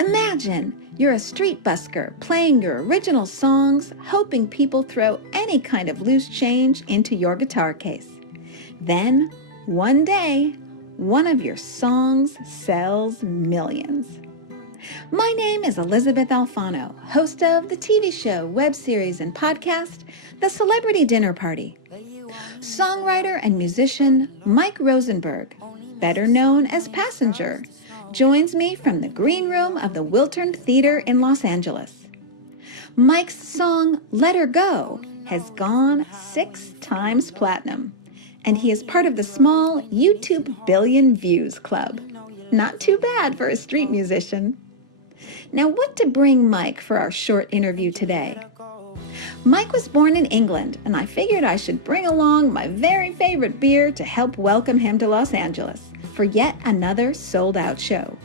Imagine you're a street busker playing your original songs, hoping people throw any kind of loose change into your guitar case. Then, one day, one of your songs sells millions. My name is Elysabeth Alfano, host of the TV show, web series, and podcast, The Celebrity Dinner Party. Songwriter and musician Mike Rosenberg, better known as Passenger, joins me from the green room of the Wiltern Theater in Los Angeles. Mike's song, Let Her Go, has gone 6 times platinum, and he is part of the small YouTube Billion Views Club. Not too bad for a street musician. Now, what to bring Mike for our short interview today? Mike was born in England, and I figured I should bring along my very favorite beer to help welcome him to Los Angeles for yet another sold-out show.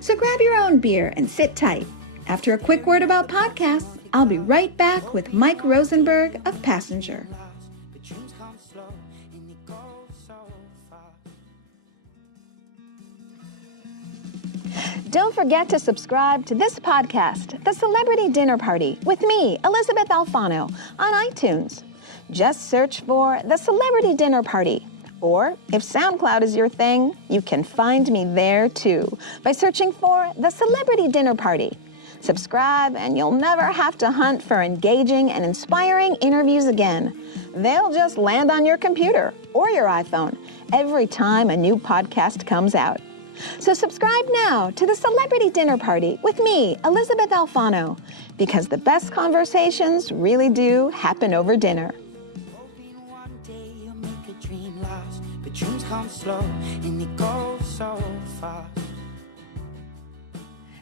So grab your own beer and sit tight. After a quick word about podcasts, I'll be right back with Mike Rosenberg of Passenger. Don't forget to subscribe to this podcast, The Celebrity Dinner Party, with me, Elysabeth Alfano, on iTunes. Just search for The Celebrity Dinner Party. Or, if SoundCloud is your thing, you can find me there too by searching for The Celebrity Dinner Party. Subscribe and you'll never have to hunt for engaging and inspiring interviews again. They'll just land on your computer or your iPhone every time a new podcast comes out. So subscribe now to The Celebrity Dinner Party with me, Elysabeth Alfano, because the best conversations really do happen over dinner. Dreams come slow and it goes so fast.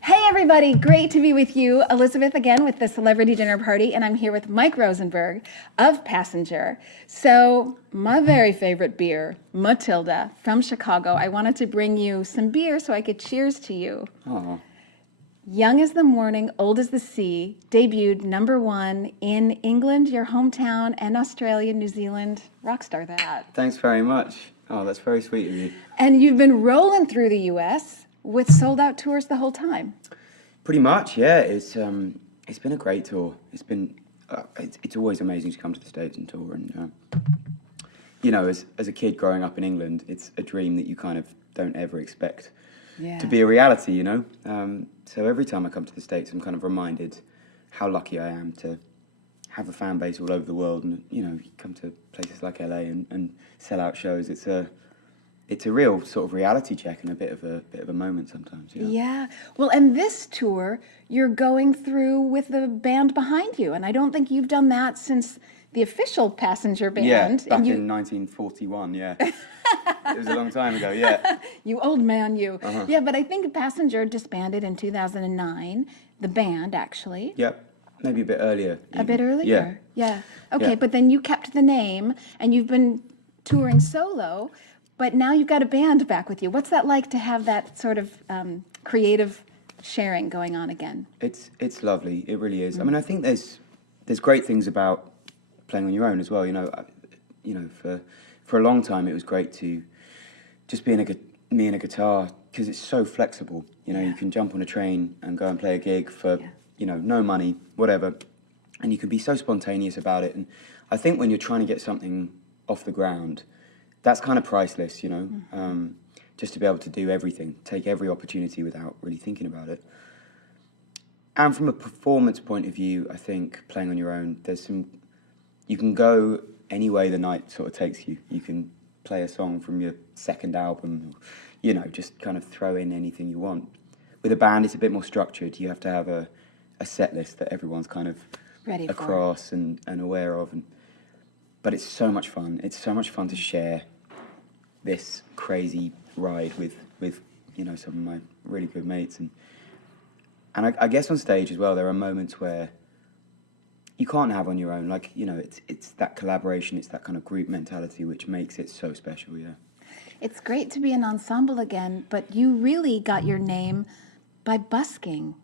Hey everybody, great to be with you. Elysabeth again with the Celebrity Dinner Party, and I'm here with Mike Rosenberg of Passenger. So, my very favorite beer, Matilda from Chicago. I wanted to bring you some beer so I could cheers to you. Aww. Young as the Morning, Old as the Sea, debuted #1 in England, your hometown, and Australia, New Zealand. Rockstar that. Thanks very much. Oh, that's very sweet of you. And you've been rolling through the U.S. with sold-out tours the whole time. Pretty much, yeah. It's been a great tour. It's always amazing to come to the States and tour. And you know, as a kid growing up in England, it's a dream that you kind of don't ever expect to be a reality. You know, so every time I come to the States, I'm kind of reminded how lucky I am to have a fan base all over the world. And you know, you come to places like LA and sell out shows. It's a real sort of reality check and a bit of a moment sometimes. Yeah. Well, and this tour you're going through with the band behind you, and I don't think you've done that since the official Passenger band. Yeah, back in 1941. Yeah, it was a long time ago. Yeah. You old man, you. Uh-huh. Yeah, but I think Passenger disbanded in 2009. The band actually. Yep. Maybe a bit earlier. Even. A bit earlier. Yeah. Okay, yeah. But then you kept the name, and you've been touring solo. But now you've got a band back with you. What's that like to have that sort of creative sharing going on again? It's lovely. It really is. I mean, I think there's great things about playing on your own as well. You know, for a long time it was great to just be me and a guitar, because it's so flexible. You know, you can jump on a train and go and play a gig for you know, no money, whatever, and you can be so spontaneous about it. And I think when you're trying to get something off the ground, that's kind of priceless, you know, just to be able to do everything, take every opportunity without really thinking about it. And from a performance point of view, I think playing on your own, you can go any way the night sort of takes you. You can play a song from your second album, you know, just kind of throw in anything you want. With a band, it's a bit more structured. You have to have a set list that everyone's kind of ready across and aware of. But it's so much fun. It's so much fun to share this crazy ride with you know, some of my really good mates, and I guess on stage as well there are moments where you can't have on your own. Like, you know, it's that collaboration, it's that kind of group mentality which makes it so special. Yeah, it's great to be an ensemble again, but you really got your name by busking.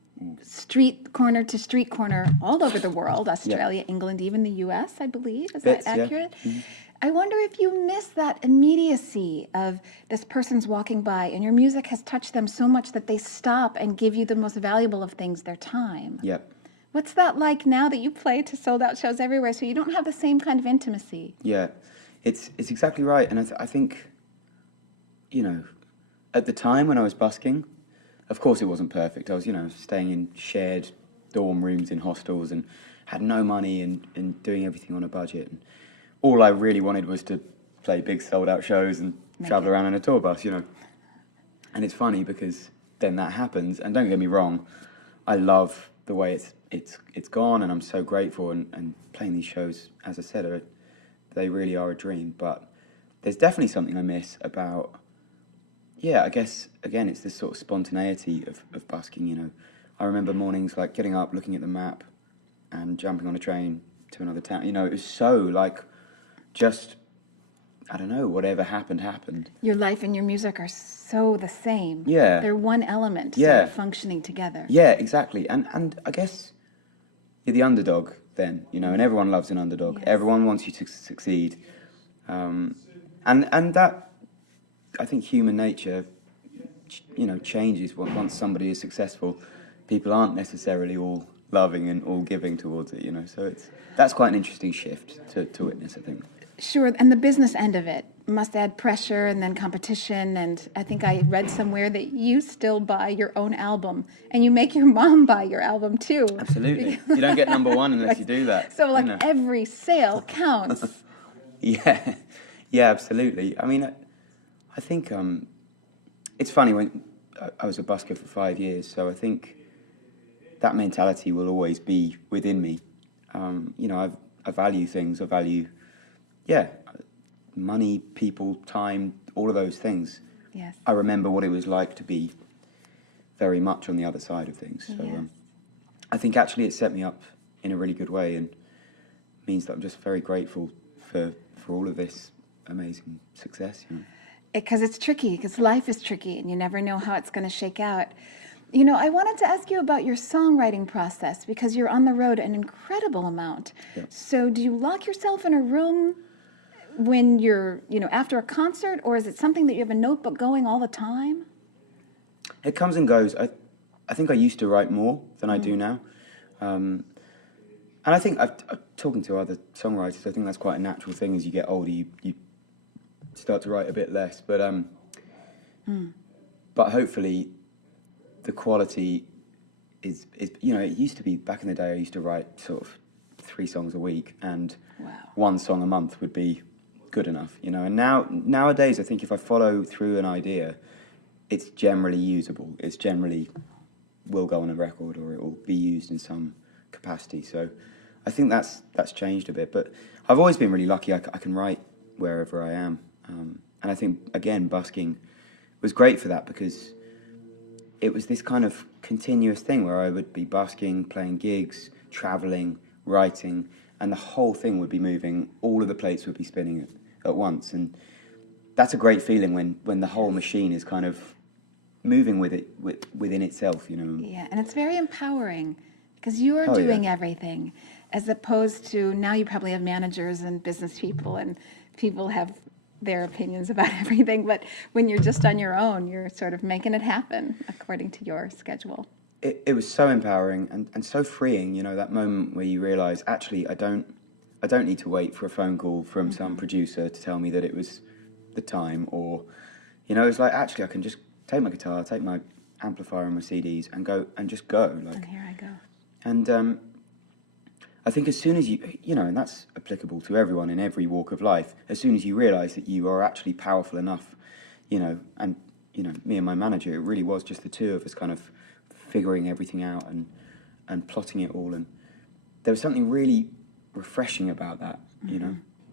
Street corner to street corner all over the world, Australia, England, even the US, I believe. Is that accurate? Yeah. I wonder if you miss that immediacy of this person's walking by and your music has touched them so much that they stop and give you the most valuable of things, their time. Yep. What's that like now that you play to sold-out shows everywhere, so you don't have the same kind of intimacy? Yeah, it's exactly right. And I think, you know, at the time when I was busking, of course it wasn't perfect. I was, staying in shared dorm rooms in hostels and had no money and doing everything on a budget. And all I really wanted was to play big sold-out shows and travel around in a tour bus, And it's funny because then that happens, and don't get me wrong, I love the way it's gone, and I'm so grateful, and playing these shows, as I said, they really are a dream. But there's definitely something I miss about, I guess, again, it's this sort of spontaneity of busking, I remember mornings like getting up, looking at the map, and jumping on a train to another town. It was so like, just, I don't know, whatever happened. Your life and your music are so the same. Yeah. They're one element, sort of functioning together. Yeah, exactly. And I guess you're the underdog then, and everyone loves an underdog. Yes. Everyone wants you to succeed. And that, I think human nature, changes once somebody is successful. People aren't necessarily all loving and all giving towards it, So that's quite an interesting shift to witness, I think. Sure, and the business end of it must add pressure and then competition. And I think I read somewhere that you still buy your own album, and you make your mom buy your album too. Absolutely. You don't get number one unless you do that. So every sale counts. Yeah, absolutely. I mean, I think it's funny, when I was a busker for 5 years, so I think that mentality will always be within me. I value things. I value, money, people, time, all of those things. Yes. I remember what it was like to be very much on the other side of things. So Yes. I think actually it set me up in a really good way, and means that I'm just very grateful for all of this amazing success. Because it's tricky, because life is tricky, and you never know how it's going to shake out. I wanted to ask you about your songwriting process, because you're on the road an incredible amount. Yeah. So do you lock yourself in a room when you're, after a concert, or is it something that you have a notebook going all the time? It comes and goes. I think I used to write more than I do now. And I think, talking to other songwriters, I think that's quite a natural thing. As you get older, you start to write a bit less. But hopefully the quality is, it used to be, back in the day, I used to write sort of 3 songs a week, and Wow. 1 song a month would be good enough, And nowadays, I think if I follow through an idea, it's generally usable. It's generally will go on a record, or it will be used in some capacity. So I think that's changed a bit. But I've always been really lucky. I can write wherever I am. And I think, again, busking was great for that, because it was this kind of continuous thing where I would be busking, playing gigs, traveling, writing, and the whole thing would be moving. All of the plates would be spinning at once. And that's a great feeling when the whole machine is kind of moving within itself, Yeah, and it's very empowering, because you are Oh, yeah. doing everything, as opposed to now you probably have managers and business people, and people have their opinions about everything. But when you're just on your own, you're sort of making it happen according to your schedule. It was so empowering and so freeing, that moment where you realise, actually, I don't need to wait for a phone call from some producer to tell me that it was the time, or, it's like, actually, I can just take my guitar, take my amplifier and my CDs, and just go. Like, And here I go. And I think as soon as you, and that's applicable to everyone in every walk of life, as soon as you realise that you are actually powerful enough, and, me and my manager, it really was just the two of us kind of figuring everything out and plotting it all. And there was something really refreshing about that,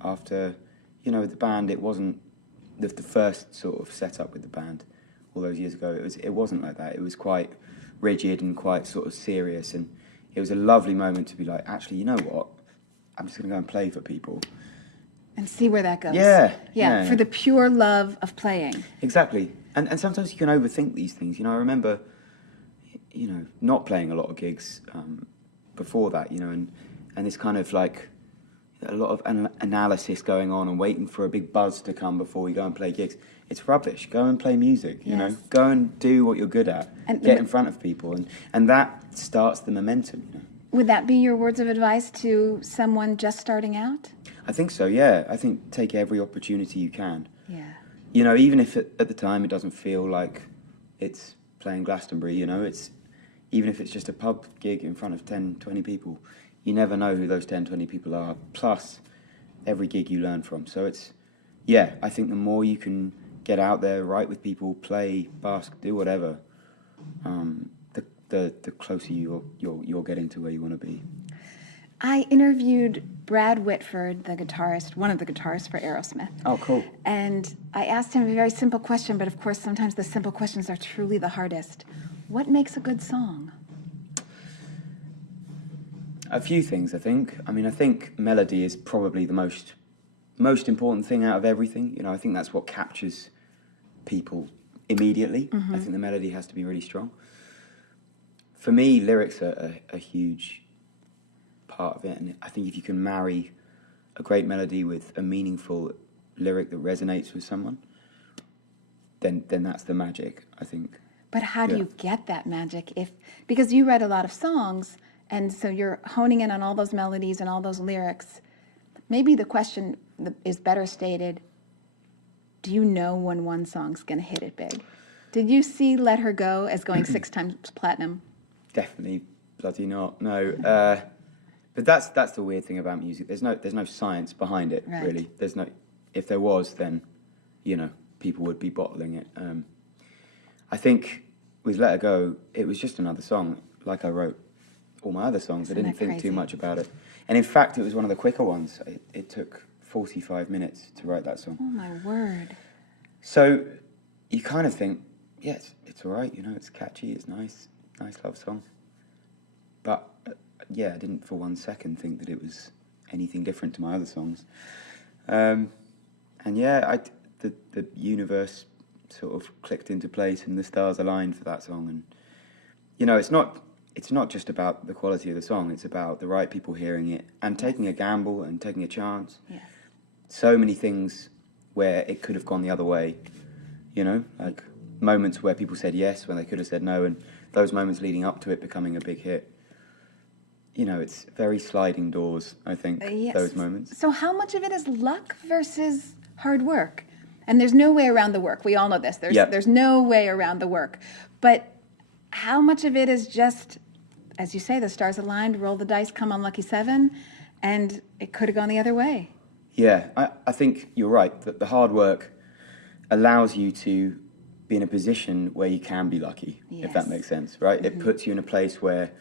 after, the band, it wasn't the first sort of setup with the band all those years ago. It wasn't like that. It was quite rigid and quite sort of serious, and it was a lovely moment to be like, actually, you know what? I'm just going to go and play for people. And see where that goes. Yeah. For the pure love of playing. Exactly. And sometimes you can overthink these things. I remember, not playing a lot of gigs before that, and this kind of like, a lot of analysis going on and waiting for a big buzz to come before we go and play gigs. It's rubbish. Go and play music, you know. Go and do what you're good at. And get in front of people, and that starts the momentum, you know. Would that be your words of advice to someone just starting out? I think so, yeah. I think take every opportunity you can. Yeah. You know, even if at the time it doesn't feel like it's playing Glastonbury, you know, even if it's just a pub gig in front of 10, 20 people, you never know who those 10, 20 people are. Plus, every gig you learn from. So I think the more you can get out there, write with people, play, busk, do whatever, the closer you're getting to where you want to be. I interviewed Brad Whitford, the guitarist, one of the guitarists for Aerosmith. Oh, cool. And I asked him a very simple question, but of course sometimes the simple questions are truly the hardest. What makes a good song? A few things, I think. I mean, I think melody is probably the most important thing out of everything. You know, I think that's what captures people immediately. Mm-hmm. I think the melody has to be really strong. For me, lyrics are a huge part of it, and I think if you can marry a great melody with a meaningful lyric that resonates with someone, then that's the magic, I think. But how do you get that magic? Because you write a lot of songs, and so you're honing in on all those melodies and all those lyrics. Maybe the question is better stated, do you know when one song's going to hit it big? Did you see Let Her Go as going 6 times platinum? Definitely bloody not, no. But that's the weird thing about music. There's no science behind it, right. Really. If there was, then, you know, people would be bottling it. I think with Let Her Go, it was just another song, like I wrote all my other songs. Isn't I didn't think too much about it. And in fact, it was one of the quicker ones. It took 45 minutes to write that song. Oh, my word. So you kind of think, yeah, it's all right, you know, it's catchy, it's nice love song. But, I didn't for 1 second think that it was anything different to my other songs. The universe sort of clicked into place and the stars aligned for that song. And, you know, it's not just about the quality of the song, it's about the right people hearing it and taking a gamble and taking a chance. Yes. So many things where it could have gone the other way, you know, like moments where people said yes when they could have said no, and those moments leading up to it becoming a big hit. You know, it's very sliding doors, I think, yes. Those moments. So how much of it is luck versus hard work? And there's no way around the work. We all know this. There's no way around the work. But how much of it is just, as you say, the stars aligned, roll the dice, come on lucky 7, and it could have gone the other way? Yeah, I think you're right, that the hard work allows you to be in a position where you can be lucky, yes. If that makes sense, right? Mm-hmm. It puts you in a place where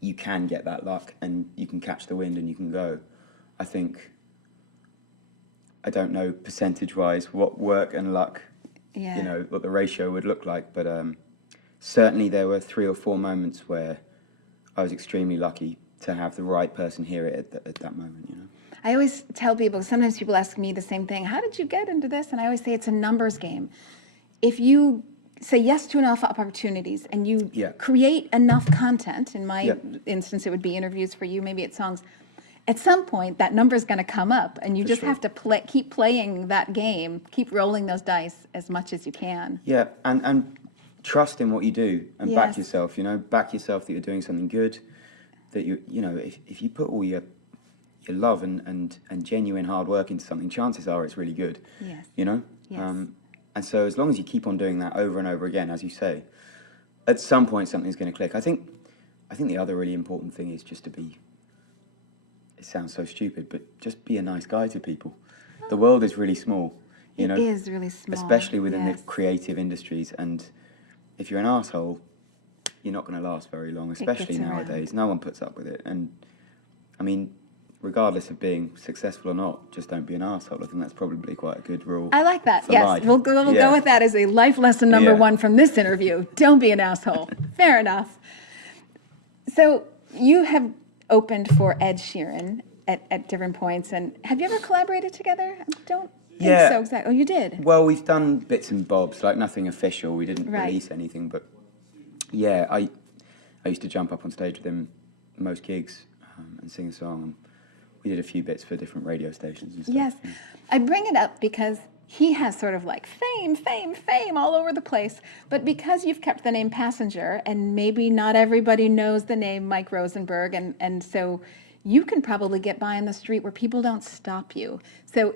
you can get that luck and you can catch the wind and you can go. I think, I don't know percentage-wise what work and luck, you know, what the ratio would look like, but certainly there were 3 or 4 moments where I was extremely lucky to have the right person hear it at that moment, you know. I always tell people, sometimes people ask me the same thing, how did you get into this? And I always say it's a numbers game. If you say yes to enough opportunities and you create enough content, in my instance it would be interviews for you, maybe it's songs, at some point that number's going to come up and you have to keep playing that game, keep rolling those dice as much as you can. Yeah, and trust in what you do and back yourself, you know, back yourself that you're doing something good, that you know, if you put all your love and genuine hard work into something, chances are it's really good, you know? Yes. And so as long as you keep on doing that over and over again, as you say, at some point something's going to click. I think the other really important thing is just to be, it sounds so stupid, but just be a nice guy to people. The world is really small, you know. It is really small. Especially within the creative industries. And if you're an arsehole, you're not going to last very long, especially nowadays. No one puts up with it. And, I mean, regardless of being successful or not, just don't be an arsehole. I think that's probably quite a good rule. I like that. Yes, life. We'll go with that as a life lesson number 1 from this interview. Don't be an asshole. Fair enough. So you have opened for Ed Sheeran at different points, and have you ever collaborated together? I don't think so exactly. Oh, you did? Well, we've done bits and bobs, like nothing official. We didn't release anything, but yeah, I used to jump up on stage with him most gigs and sing a song. we did a few bits for different radio stations and stuff. Yes. Yeah. I bring it up because he has sort of like fame all over the place. But because you've kept the name Passenger, and maybe not everybody knows the name Mike Rosenberg, and so you can probably get by on the street where people don't stop you. So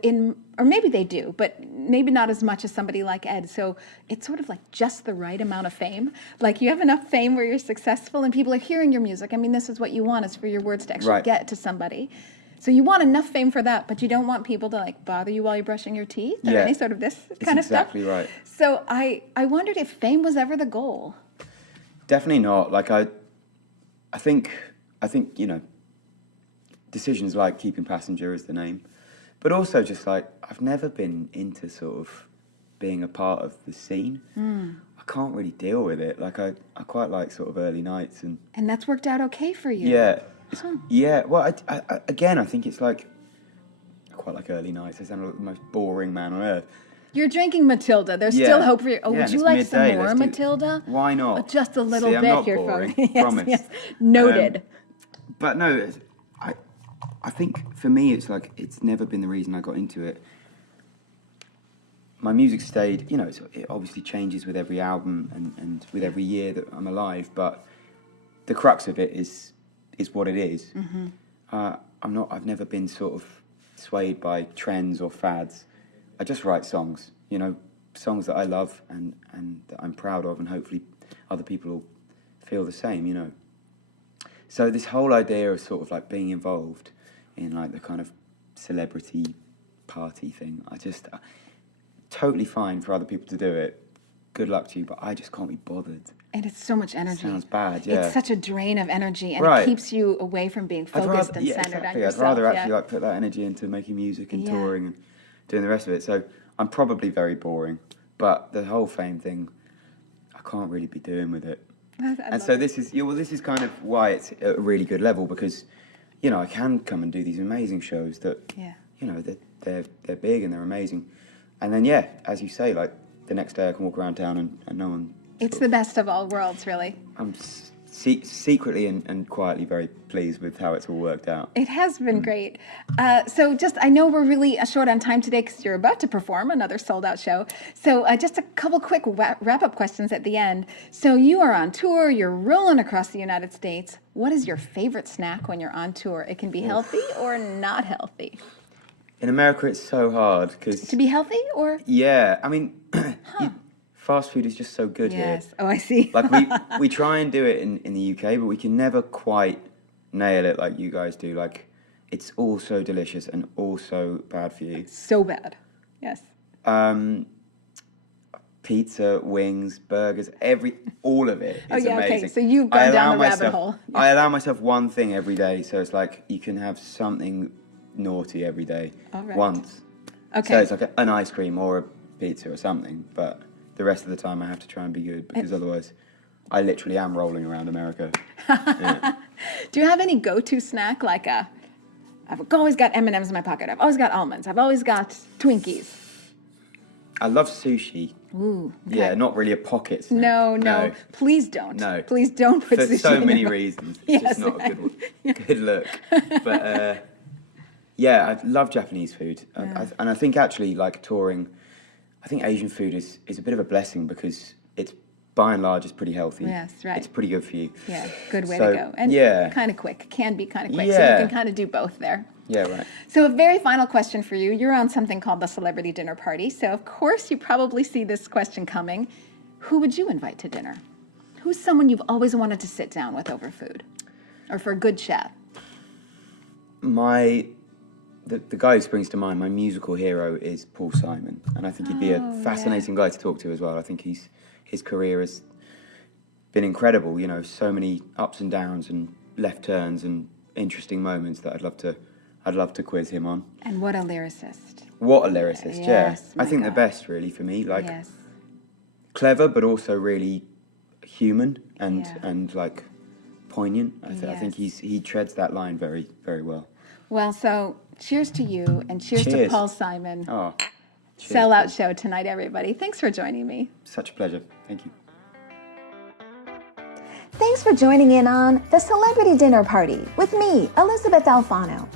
or maybe they do, but maybe not as much as somebody like Ed. So it's sort of like just the right amount of fame. Like you have enough fame where you're successful and people are hearing your music. I mean, this is what you want, is for your words to actually get to somebody. So you want enough fame for that, but you don't want people to like bother you while you're brushing your teeth or any sort of this kind of stuff. Exactly right. So I wondered if fame was ever the goal. Definitely not. Like I think decisions like keeping Passenger as the name, but also just like I've never been into sort of being a part of the scene. I can't really deal with it. Like I quite like sort of early nights and that's worked out okay for you. Yeah. Yeah, well, I think it's like, I quite like early nights. I sound like the most boring man on earth. You're drinking Matilda. There's still hope for you. Oh, would you like midday. some more Matilda? Why not? Just a little bit I'm not here, boring, folks. promise. Yes. Noted. But no, I think for me it's like, it's never been the reason I got into it. My music stayed, it obviously changes with every album and with every year that I'm alive, but the crux of it is what it is. I've never been sort of swayed by trends or fads. I just write songs, songs that I love and that I'm proud of, and hopefully other people will feel the same, So this whole idea of sort of like being involved in like the kind of celebrity party thing, totally fine for other people to do it. Good luck to you, but I just can't be bothered. And it's so much energy. Sounds bad, yeah. It's such a drain of energy, and it keeps you away from being focused and centered on yourself. I'd rather actually like put that energy into making music and touring and doing the rest of it. So I'm probably very but the whole fame thing, I can't really be doing with it. This is kind of why it's at a really good level, because I can come and do these amazing shows that they're big and they're amazing, and then as you say, like the next day I can walk around town and no one. It's the best of all worlds, really. I'm secretly and quietly very pleased with how it's all worked out. It has been great. I know we're really short on time today because you're about to perform another sold-out show. So just a couple quick wrap-up questions at the end. So you are on tour. You're rolling across the United States. What is your favorite snack when you're on tour? It can be healthy or not healthy. In America, it's so hard because to be healthy, or I mean, fast food is just so good here. Yes. Oh, I see. Like we try and do it in the UK, but we can never quite nail it like you guys do. Like it's all so delicious and all so bad for you. So bad. Yes. Pizza, wings, burgers, all of it is amazing. Okay. So you've gone down the rabbit hole. Yeah. I allow myself one thing every day, so it's like you can have something naughty every day once. Okay. So it's like an ice cream or a pizza or something, but the rest of the time I have to try and be good, because otherwise I literally am rolling around America. Do you have any go-to snack? Like I've always got M&Ms in my pocket. I've always got almonds. I've always got Twinkies. I love sushi. Ooh. Okay. Yeah, not really a pocket snack. No. Please don't. No. Please don't put sushi in for so many your reasons. It's just not a good look. But I love Japanese food. And I think actually, like touring, I think Asian food is a bit of a blessing, because it's, by and large, is pretty healthy. Yes, right. It's pretty good for you. Yeah, good way to go. And kind of quick. Can be kind of quick. Yeah. So you can kind of do both there. Yeah, right. So a very final question for you. You're on something called the Celebrity Dinner Party. So, of course, you probably see this question coming. Who would you invite to dinner? Who's someone you've always wanted to sit down with over food or for a good chat? The guy who springs to mind, my musical hero, is Paul Simon. And I think he'd be a fascinating guy to talk to as well. I think his career has been incredible, so many ups and downs and left turns and interesting moments that I'd love to quiz him on. And what a lyricist. What a lyricist, yes, I think the best, really, for me. Like, clever, but also really human and like poignant. I think he treads that line very, very well. Well, so cheers to you, and cheers to Paul Simon. Oh, Sellout show tonight, everybody. Thanks for joining me. Such a pleasure. Thank you. Thanks for joining in on the Celebrity Dinner Party with me, Elysabeth Alfano.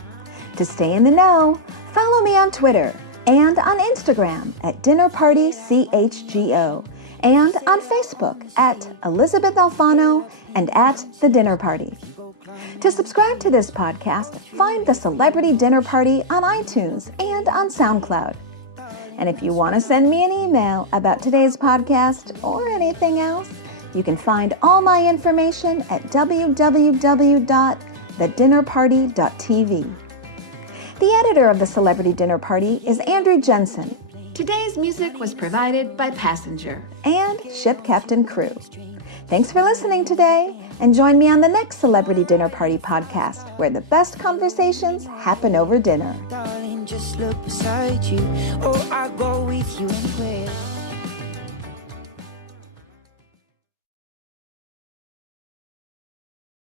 To stay in the know, follow me on Twitter and on Instagram at DinnerPartyCHGO and on Facebook at Elysabeth Alfano and at The Dinner Party. To subscribe to this podcast, find The Celebrity Dinner Party on iTunes and on SoundCloud. And if you want to send me an email about today's podcast or anything else, you can find all my information at www.thedinnerparty.tv. The editor of The Celebrity Dinner Party is Andrew Jensen. Today's music was provided by Passenger and Ship Captain Crew. Thanks for listening today, and join me on the next Celebrity Dinner Party podcast, where the best conversations happen over dinner. Darling, just look beside you. Oh, I go with you anywhere.